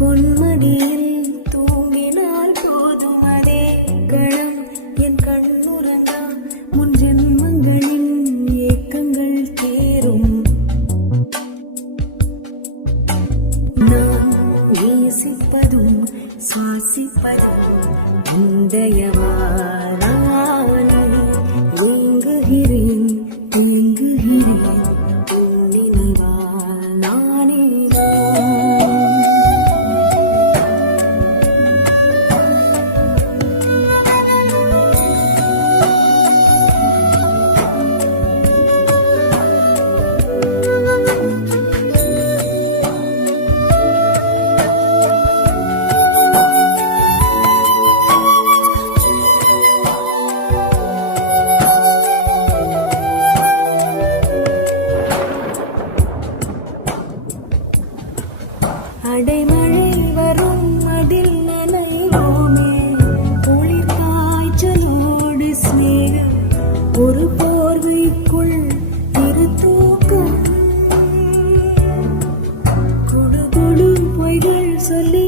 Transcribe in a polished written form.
பொன்மடியில் தூங்கினால் போதும் அதே களம் என் கண்ணுறங்கா முன் ஜென்மங்களின் ஏக்கங்கள் தேரும் நான் நேசிப்பதும் சுவாசிப்பதும் முந்தையவாரா ஏங்குகிறேன் ஏங்குகிறேன் நினைவால் நானே அடைமழை வரும் அதில் நனைவோமே குளிர் காய்ச்சலோடு ஸ்நேகம் ஒரு போர்வைக்குள் இரு தூக்கம் குடு குடு பொய்கள் சொல்லி